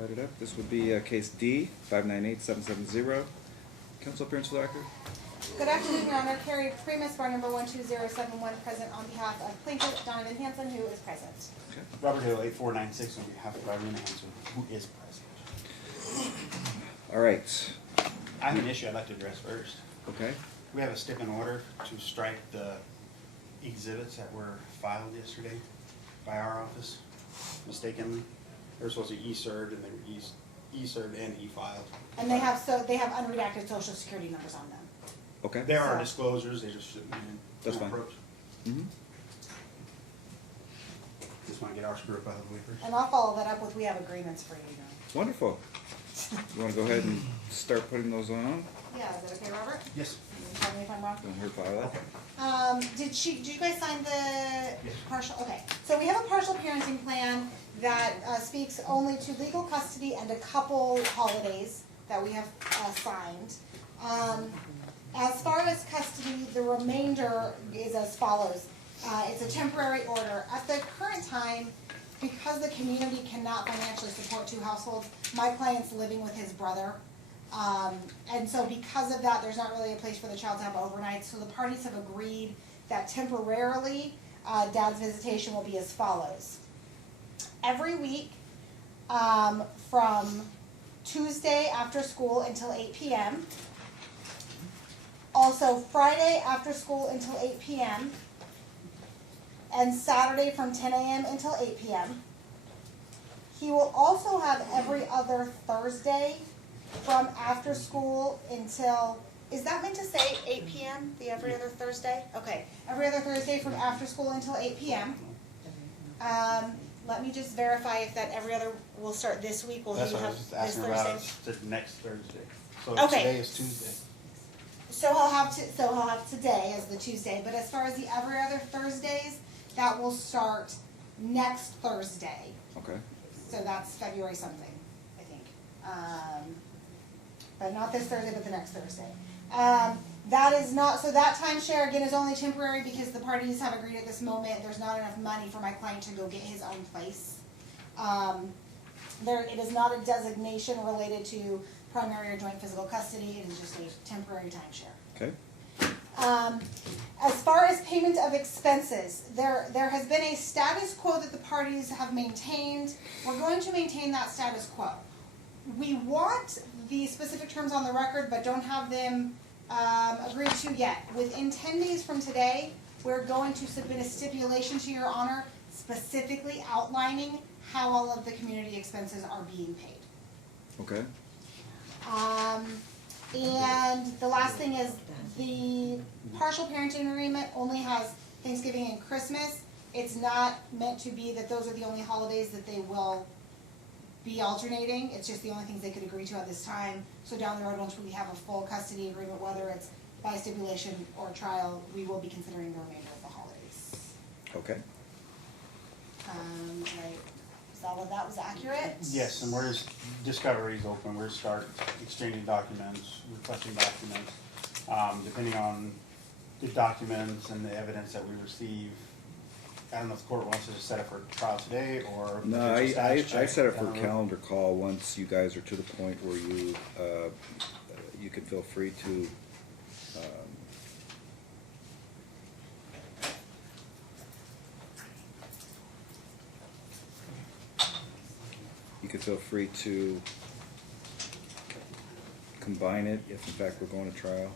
Light it up. This would be case D, 598770. Council appearance for the record. Good afternoon, Your Honor. Carrie Primus, bar number 12071, present on behalf of plaintiff Donovan Hanson, who is present. Okay. Robert Hill, 8496, on behalf of Robert Hanson, who is present. All right. I have an issue I'd like to address first. Okay. We have a stip in order to strike the exhibits that were filed yesterday by our office mistakenly. They were supposed to be e-served, and they were e-served and e-filed. And they have unredacted social security numbers on them. Okay. There are disclosures, they just shouldn't be in. That's fine. approach. Mm-hmm. Just want to get our screw up out of the way first. And I'll follow that up with, we have agreements for you, Your Honor. Wonderful. You want to go ahead and start putting those on? Yeah, is that okay, Robert? Yes. Tell me if I'm wrong. Don't hurt Violet. Did you guys sign the Yes. partial? Okay, so we have a partial parenting plan that speaks only to legal custody and a couple holidays that we have signed. As far as custody, the remainder is as follows. It's a temporary order. At the current time, because the community cannot financially support two households, my client's living with his brother. And so because of that, there's not really a place for the child to have overnight. So the parties have agreed that temporarily, Dad's visitation will be as follows. Every week, from Tuesday after school until 8 p.m., also Friday after school until 8 p.m., and Saturday from 10 a.m. until 8 p.m. He will also have every other Thursday from after school until, is that meant to say 8 p.m., the every other Thursday? Okay, every other Thursday from after school until 8 p.m. Let me just verify if that every other will start this week. Will That's he what I have was just this asking Thursday? about, the next Thursday. So Okay. today is Tuesday. So he'll have today as the Tuesday, but as far as the every other Thursdays, that will start next Thursday. Okay. So that's February something, I think. But not this Thursday, but the next Thursday. That is not, so that timeshare again is only temporary because the parties have agreed at this moment, there's not enough money for my client to go get his own place. It is not a designation related to primary or joint physical custody, it is just a temporary timeshare. Okay. As far as payment of expenses, there has been a status quo that the parties have maintained. We're going to maintain that status quo. We want the specific terms on the record, but don't have them agreed to yet. Within 10 days from today, we're going to submit a stipulation to Your Honor specifically outlining how all of the community expenses are being paid. Okay. And the last thing is the partial parenting agreement only has Thanksgiving and Christmas. It's not meant to be that those are the only holidays that they will be alternating. It's just the only things they could agree to at this time. So down the road, once we have a full custody agreement, whether it's by stipulation or trial, we will be considering the remainder of the holidays. Okay. Right. So all of that was accurate? Yes, and we're just, discovery's open, we're start exchanging documents, requesting documents. Depending on the documents and the evidence that we receive, I don't know if the court wants to just set it for trial today or. No, just I check set it for down the a road. calendar call once you guys are to the point where you can feel free to combine it if in fact we're going to trial.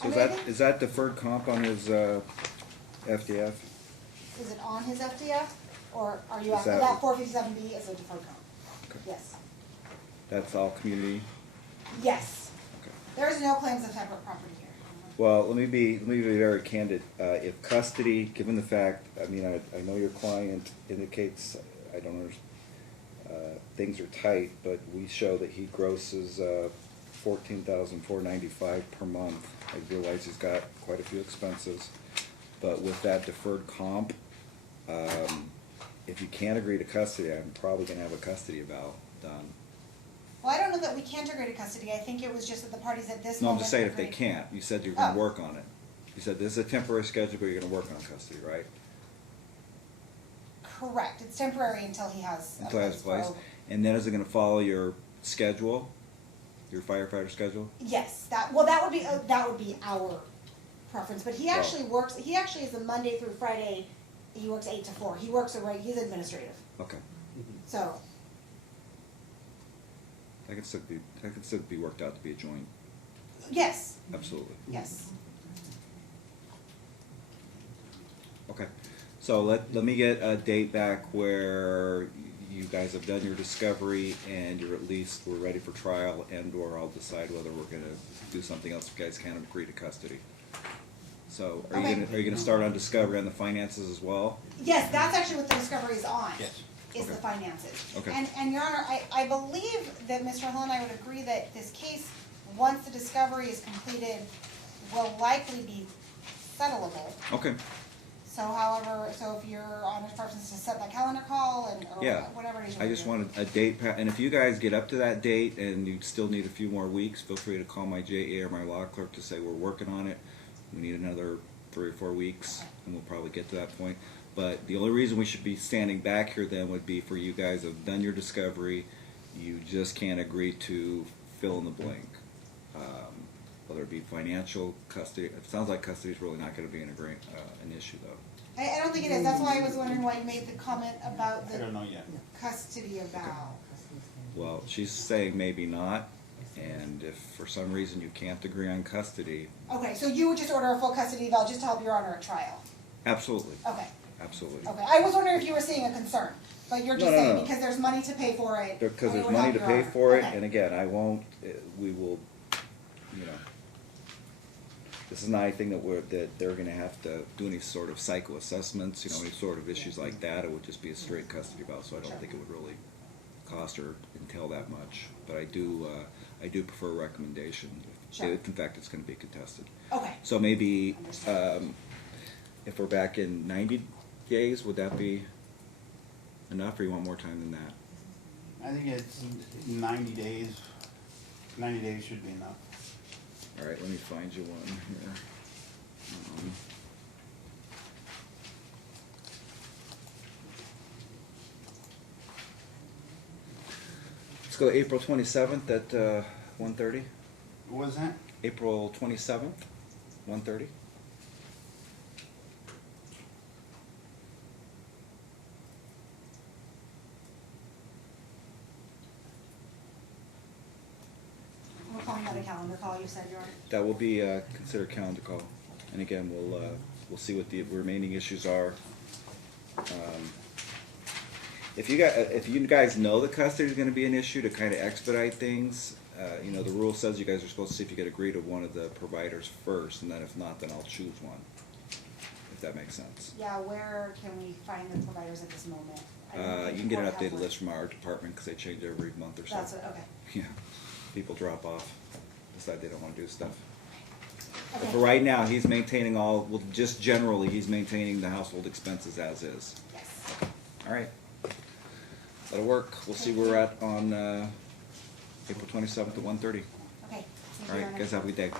So is that deferred comp on his FDF? Is it on his FDF? Or are you Is asking that- that 457B is a deferred comp? Okay. Yes. That's all community? Yes. Okay. There's no claims of separate property here. Well, let me be very candid. If custody, given the fact, I mean, I know your client indicates, I don't understand, things are tight, but we show that he grosses $14,495 per month. I realize he's got quite a few expenses, but with that deferred comp, if you can't agree to custody, I'm probably going to have a custody eval done. Well, I don't know that we can't agree to custody. I think it was just that the parties at this No, I'm moment. just saying if they agreed. can't. You said you're going to Oh. work on it. You said this is a temporary schedule, but you're going to work on custody, right? Correct, it's temporary until he has a until it has a place? for- And then is it gonna follow your schedule, your firefighter schedule? Yes, that would be our preference, but he Well- actually works, he actually is a Monday through Friday, he works 8 to 4, he works he's administrative, Okay, so, that could still be worked out to be a joint, yes, absolutely. yes. Okay, so let me get a date back where you guys have done your discovery and you're we're ready for trial, and or I'll decide whether we're gonna do something else if you guys can't agree to custody. So, are Okay. you gonna start on discovery on the finances as well? Yes, that's actually what the discovery is on. Yes. Is the Okay. finances. Okay. And Your Honor, I believe that Mr. Hill and I would agree that this case, once the discovery is completed, will likely be settlable. Okay, So if your Honor's preference is to set that calendar call or yeah. whatever it is. I just wanted a date, and if you guys get up to that date and you still need a few more weeks, feel free to call my JA or my law clerk to say we're working on it. We need another 3 or 4 weeks, and we'll probably get to that point. But the only reason we should be standing back here then would be for you guys have done your discovery, you just can't agree to fill in the blank. Whether it be financial, custody, it sounds like custody is really not gonna be an issue though. I don't think it is, that's why I was wondering why you made the comment about I don't the know yet. custody eval. Well, she's saying maybe not, and if for some reason you can't agree on custody, Okay, so you would just order a full custody eval just to help your Honor at trial? absolutely, Okay, absolutely. okay, I was wondering if you were seeing a concern, but you're just No, no, saying no. because there's money to pay for it. Because it there's would money help to your pay Honor. for it, Okay. and again, I won't, we will, you know, this is not anything that they're gonna have to do any sort of psycho assessments, you know, any sort of issues like that. It would just be a straight custody eval, so I don't think it would really cost or entail that much. But I do prefer a recommendation, Sure. if in fact it's gonna be contested. Okay, So maybe, if we're back in 90 days, would that be enough, or you want more time than that? I think it's 90 days. 90 days should be enough. All right, let me find you one here. Let's go April 27th at 1:30. What was that? April 27th, 1:30. we're calling that a calendar call, you said, Your Honor? That will be considered calendar call. And again, we'll see what the remaining issues are. If you guys know the custody is going to be an issue, to kind of expedite things, you know, the rule says you guys are supposed to see if you could agree to one of the providers first, and then if not, then I'll choose one. If that makes sense. Yeah, where can we find the providers at this moment? I don't think You can get an we have updated one. list from our department because they change every month or so. That's it, okay. Yeah, people drop off, decide they don't want to do stuff. But Okay. for right now, he's maintaining well, just generally, he's maintaining the household expenses as is. Yes. All right. That'll work. We'll see where we're at on April 27th at 1:30. Okay. Thank you, All Your right, Honor. guys, have a good day.